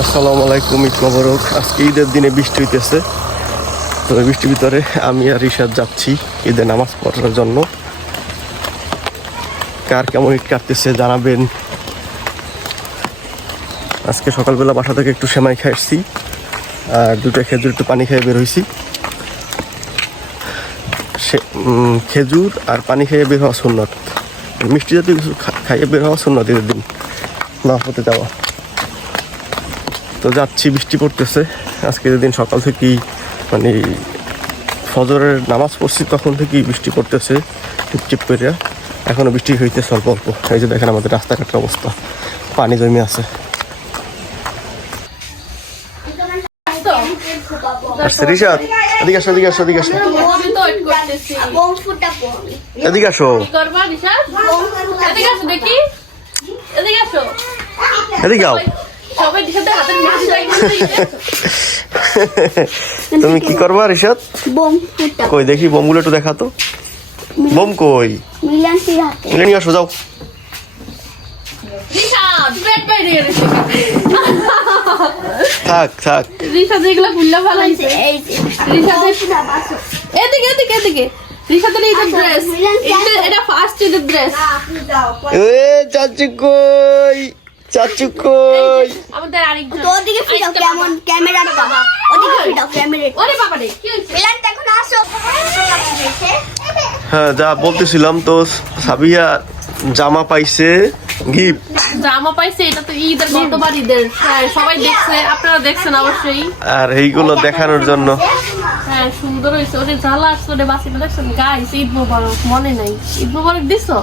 আসসালামু আলাইকুম, ঈদ মোবারক। আজকে ঈদের দিনে বৃষ্টি হইতেছে, তো বৃষ্টির ভিতরে আমি আর রিশাদ যাচ্ছি ঈদের নামাজ পড়ার জন্য। কার কেমন ঈদ কাটতেছে জানাবেন। আজকে সকালবেলা বাসা থেকে একটু সেমাই খেয়ে এসছি আর দুটো খেজুর একটু পানি খেয়ে বের হয়েছি। খেজুর আর পানি খেয়ে বের হওয়া সুন্নত, মিষ্টি জাতীয় কিছু খাইয়ে বের হওয়া সুন্নত ঈদের দিন না হতে যাওয়া। তো যাচ্ছি, বৃষ্টি পড়তেছে আজকে দিন সকাল থেকেই, মানে ফজরের নামাজ পড়ছি তখন থেকেই বৃষ্টি পড়তেছে টিপটিপ করে। এখনও বৃষ্টি হইতেছে অল্প অল্প। এই যে দেখেন আমাদের রাস্তাঘাটের অবস্থা, পানি জমে আছে। রিশাদ এদিকে আসো, এদিকে আসো, এদিকে আসো, এদিকে আসো, এদিকে আও। তুমি কি করবা রিশাদ? কই দেখি বোমগুলো একটু দেখা তো। বোম কই? মিলে নিয়ে আসো, যাও। থাক থাক, চাচু কই, চাচু কই? হ্যাঁ, যা বলতেছিলাম তো, সাবিয়া জামা পাইছে, গিফট জামা পাইছে। এটা তো ঈদের গতবার ঈদের, সবাই দেখছে, আপনারা দেখছেন অবশ্যই। আর এইগুলো দেখানোর জন্য হ্যাঁ, সুন্দর হয়েছে। ওরে জ্বালা আসছে, ওরে বাসিটা দেখছেন। গাইস, ঈদ মোবারক, মনে নাই ঈদ মোবারক দিছো?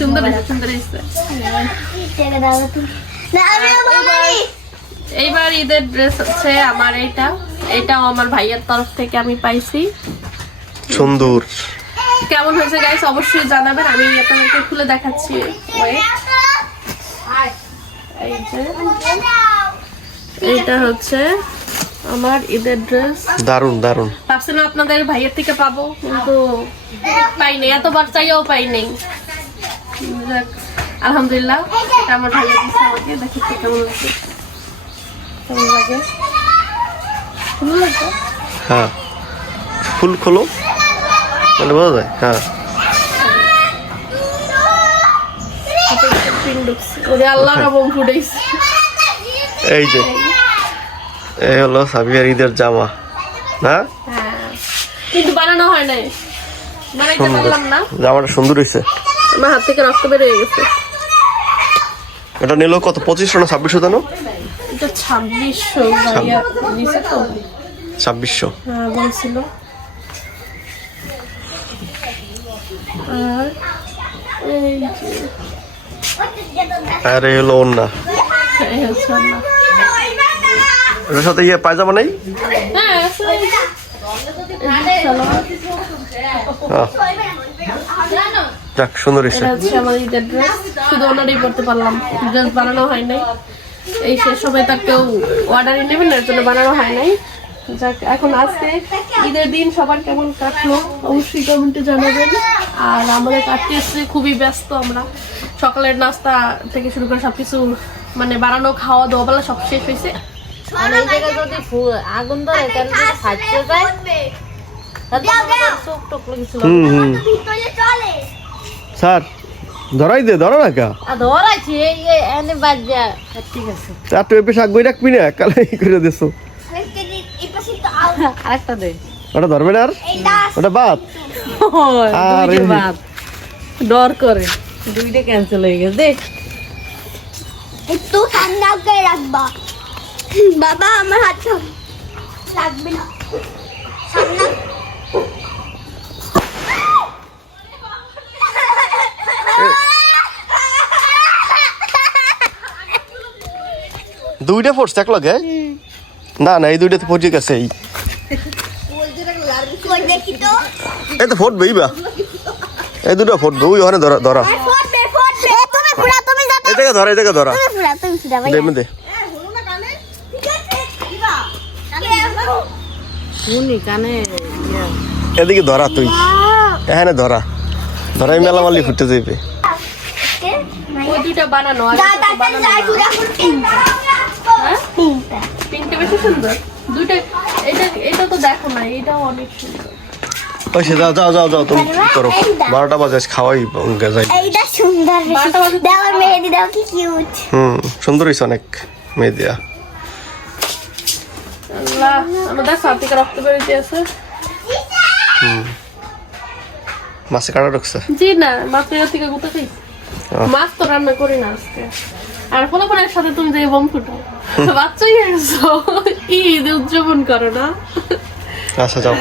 সুন্দর হয়েছে, সুন্দর হয়েছে। এইবার ঈদের ড্রেস হচ্ছে আমার এইটা, এটাও আমার ভাইয়ের তরফ থেকে আমি পাইছি। সুন্দর। কেমন হয়েছে গাইস অবশ্যই জানাবেন, আমি আপনাদেরকে খুলে দেখাচ্ছি। এই যে এইটা হচ্ছে আমার ঈদের ড্রেস। দারুন দারুন। ভাবছিলাম আপনাদের ভাইয়ের থেকে পাবো, কিন্তু পাই নাই, এতবার চাইও পাই নাই। আলহামদুলিল্লাহ, এটা আমার ভাইয়ের দিচ্ছে আমাকে। দেখি কেমন লাগে, কেমন লাগে। ভালো লাগবে। হ্যাঁ, ফুল খোলো, মানে বোঝা যায়। হ্যাঁ, এই যে এই হলো সাবিয়ার ঈদের জামা। না, কিন্তু বানানো হয় নাই, বানাইতে পারলাম না। জামাটা সুন্দর হয়েছে, আমার হাত থেকে রক্ত বের হয়ে গেছে। এটা নিল কত? 2500 না 2600 জানো? এটা 2600 নিচে তো 2600। হ্যাঁ বলছিল। আর এই আরে হলো ওন্না, এই হচ্ছে না। এর সাথে ইয়ে পায়জামা নেই? হ্যাঁ, যাক, সুন্দর হয়েছে। এটা হচ্ছে আমার ঈদের ড্রেস, শুধু ওনারই পড়তে পারলাম, ড্রেস বানানো হয় নাই। এই শেষ সময় তার কেউ অর্ডারই নেবেন না, এর জন্য বানানো হয় নাই। যাক, এখন আজকে ঈদের দিন সবার কেমন কাটলো অবশ্যই কমেন্টে জানাবেন। আর আমাদের কাটতে এসছে খুবই ব্যস্ত আমরা, সকালের নাস্তা থেকে শুরু করে সবকিছু, মানে বানানো, খাওয়া দাওয়া বেলা সব শেষ হয়েছে। আগুন ধরে ফাটতে যায়, স্যার ধরাই দে, ধরা রাখা ধরাইছি এনে বাদ যা। ঠিক আছে, চার টু এপে শাক বই রাখবি না, কালাই করে দেছো। আরেকটা দে, ওটা ধরবে না, আর ওটা বাদ। আরে বাদ ডর করে, দুইটা ক্যান্সেল হয়ে গেছে। দেখ একটু ঠান্ডা করে রাখবা বাবা, আমার হাত লাগবে না। দুইটা ফোর্স এক লগে? না না, এই দুইটাতে পড়ে গেছে। এই তো ফুটবে, এই দুটো ফুটবে। ওই ওখানে ধরা ধরা, এই জায়গা ধরা, এই জায়গা ধরা, দে দে। এদিকে ধরা, তুই এখানে ধরা, ধরাই মেলামালি ফুটে যাইবে। ওই দুইটা বানানো আর সুন্দর দুইটা। এটা এটা তো দেখো না, এটাও অনেক সুন্দর। ওই সে যাও যাও যাও যাও তুমি কি করো, 12টা বাজে খাওয়াই যাই। এইটা সুন্দর। 12টা বাজে দাও মেহেদি দাও, কি কিউট। সুন্দর হয়েছে অনেক মেয়েদিয়া। আল্লাহ, আমাদের সাথে রক্ত বেরিয়ে আছে। মাছে কাটা ঢুকছে। জি না, মাছের থেকে গুতে খাইছি। মাছ তো রান্না করি না আজকে। আর ফলাফলের সাথে তুমি যে বোম ফুটাও, বাচ্চাই গেছো, ঈদ উদযাপন করো না। আচ্ছা যাও।